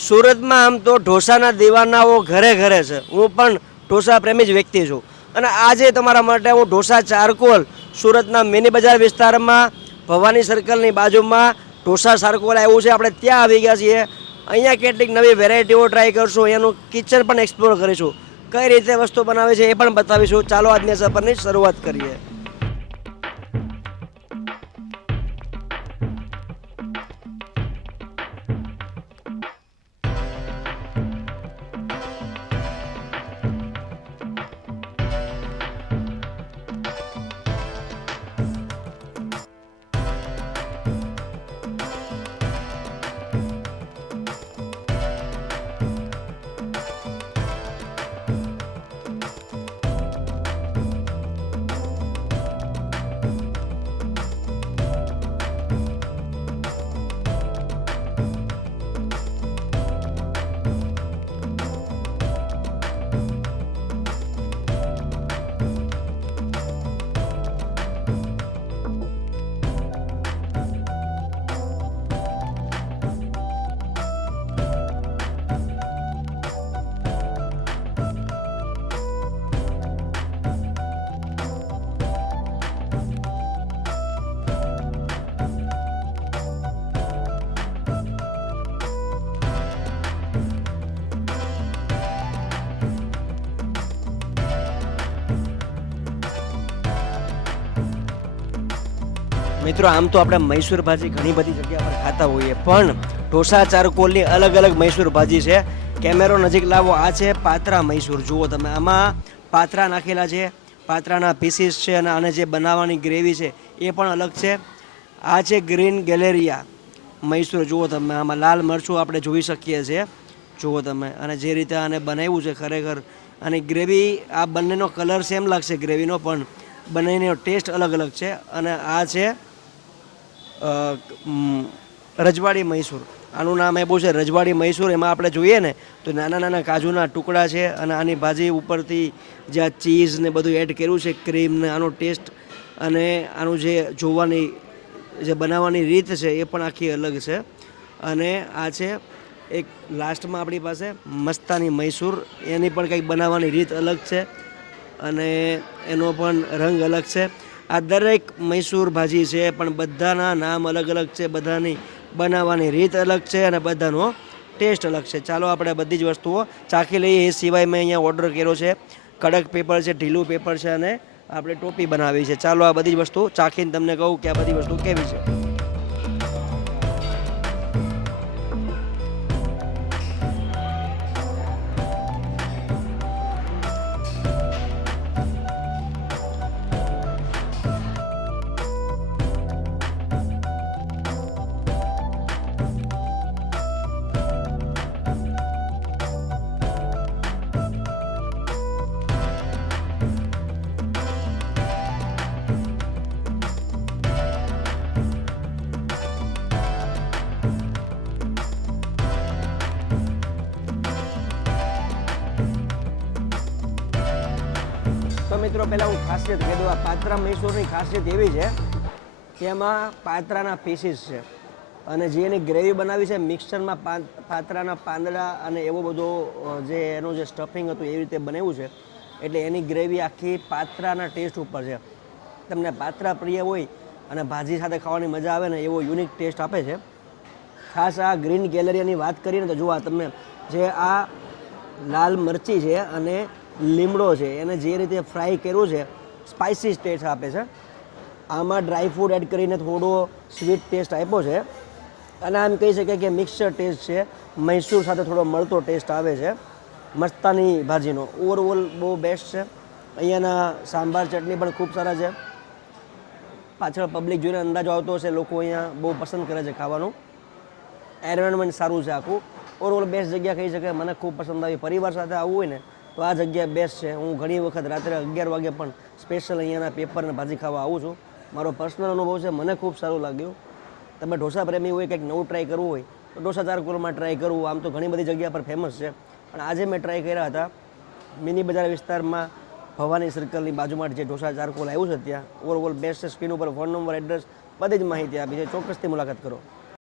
સુરતમાં આમ તો ઢોસાના દીવાનાઓ ઘરે ઘરે છે. હું પણ ઢોસા પ્રેમી જ વ્યક્તિ છું અને આજે તમારા માટે હું ઢોસા ચારકોલ સુરતના મિની બજાર વિસ્તારમાં ભવાની સર્કલની બાજુમાં ઢોસા ચારકોલ આવ્યું છે. આપણે ત્યાં આવી ગયા છીએ. અહીંયા કેટલીક નવી વેરાયટીઓ ટ્રાય કરશું, અહીંયાનું કિચન પણ એક્સપ્લોર કરીશું, કઈ રીતે વસ્તુ બનાવે છે એ પણ બતાવીશું. ચાલો આજની સફરની શરૂઆત કરીએ. મિત્રો આમ તો આપણે મૈસૂર ભાજી ઘણી બધી જગ્યા પર ખાતા હોઈએ, પણ ઢોસા ચારકોલની અલગ અલગ મૈસૂર ભાજી છે. કેમેરો નજીક લાવો. આ છે પાત્રા મૈસૂર. જુઓ તમે, આમાં પાત્રા નાખેલા છે, પાત્રાના પીસીસ છે અને આને જે બનાવવાની ગ્રેવી છે એ પણ અલગ છે. આ છે ગ્રીન ગેલેરિયા મૈસૂર. જુઓ તમે, આમાં લાલ મરચું આપણે જોઈ શકીએ છીએ. જુઓ તમે, અને જે રીતે આને બનાવ્યું છે ખરેખર આની ગ્રેવી, આ બંનેનો કલર સેમ લાગશે ગ્રેવીનો, પણ બંનેનો ટેસ્ટ અલગ અલગ છે. અને આ છે રજવાડી મૈસૂર. આનું નામ આપ્યું છે રજવાડી મૈસૂર. એમાં આપણે જોઈએ ને તો નાના નાના કાજુના ટુકડા છે અને આની ભાજી ઉપરથી જે આ ચીઝ ને બધું એડ કર્યું છે, ક્રીમ ને, આનો ટેસ્ટ અને આનું જે જોવાની જે બનાવવાની રીત છે એ પણ આખી અલગ છે. અને આ છે એક લાસ્ટમાં આપણી પાસે મસ્તાની મૈસૂર. એની પણ કંઈક બનાવવાની રીત અલગ છે અને એનો પણ રંગ અલગ છે. આ દરેક મૈસૂર ભાજી છે પણ બધાના નામ અલગ અલગ છે, બધાની બનાવવાની રીત અલગ છે અને બધાનો ટેસ્ટ અલગ છે. ચાલો આપણે બધી જ વસ્તુઓ ચાખી લઈએ. એ સિવાય મેં અહીંયા ઓર્ડર કર્યો છે કડક પેપર છે, ઢીલું પેપર છે અને આપણે ટોપી બનાવી છે. ચાલો આ બધી જ વસ્તુ ચાખીને તમને કહું કે આ બધી વસ્તુ કેવી છે. તો મિત્રો પહેલાં હું ખાસિયત કહી દઉં. આ પાત્રા મૈસૂરની ખાસિયત એવી છે કે એમાં પાત્રાના પીસીસ છે અને જે એની ગ્રેવી બનાવી છે મિક્સચરમાં પાત્રાના પાંદડા અને એવો બધો જે એનું જે સ્ટફિંગ હતું એવી રીતે બનાવ્યું છે. એટલે એની ગ્રેવી આખી પાત્રાના ટેસ્ટ ઉપર છે. તમને પાત્રા પ્રિય હોય અને ભાજી સાથે ખાવાની મજા આવે ને એવો યુનિક ટેસ્ટ આપે છે. ખાસ આ ગ્રીન ગેલેરિયાની વાત કરીએ ને તો જુઓ તમે, જે આ લાલ મરચી છે અને લીમડો છે એને જે રીતે ફ્રાય કર્યું છે, સ્પાઇસી ટેસ્ટ આપે છે. આમાં ડ્રાય ફ્રૂટ એડ કરીને થોડો સ્વીટ ટેસ્ટ આપ્યો છે અને આમ કહી શકાય કે મિક્સર ટેસ્ટ છે. મૈસૂર સાથે થોડો મળતો ટેસ્ટ આવે છે મસ્તાની ભાજીનો. ઓવરઓલ બહુ બેસ્ટ છે. અહીંયાના સાંભાર ચટણી પણ ખૂબ સારા છે. પાછળ પબ્લિક જોઈને અંદાજો આવતો હશે, લોકો અહીંયા બહુ પસંદ કરે છે ખાવાનું. એન્વાયરમેન્ટ સારું છે આખું. ઓવરઓલ બેસ્ટ જગ્યા કહી શકાય. મને ખૂબ પસંદ આવી. પરિવાર સાથે આવવું હોય ને તો આ જગ્યા બેસ્ટ છે. હું ઘણી વખત રાત્રે 11 વાગે પણ સ્પેશિયલ અહીંયાના પેપર અને ભાજી ખાવા આવું છું. મારો પર્સનલ અનુભવ છે, મને ખૂબ સારું લાગ્યું. તમે ઢોસા પ્રેમી હોય, કંઈક નવું ટ્રાય કરવું હોય તો ઢોસા ચારકોલમાં ટ્રાય કરવું. આમ તો ઘણી બધી જગ્યા પર ફેમસ છે, પણ આજે મેં ટ્રાય કર્યા હતા મિની બજાર વિસ્તારમાં ભવાની સર્કલની બાજુમાં જે ઢોસા ચારકોલ આવ્યું છે ત્યાં. ઓવરઓલ બેસ્ટ છે. સ્ક્રીન ઉપર ફોન નંબર, એડ્રેસ, બધી જ માહિતી આપી છે. ચોક્કસથી મુલાકાત કરો.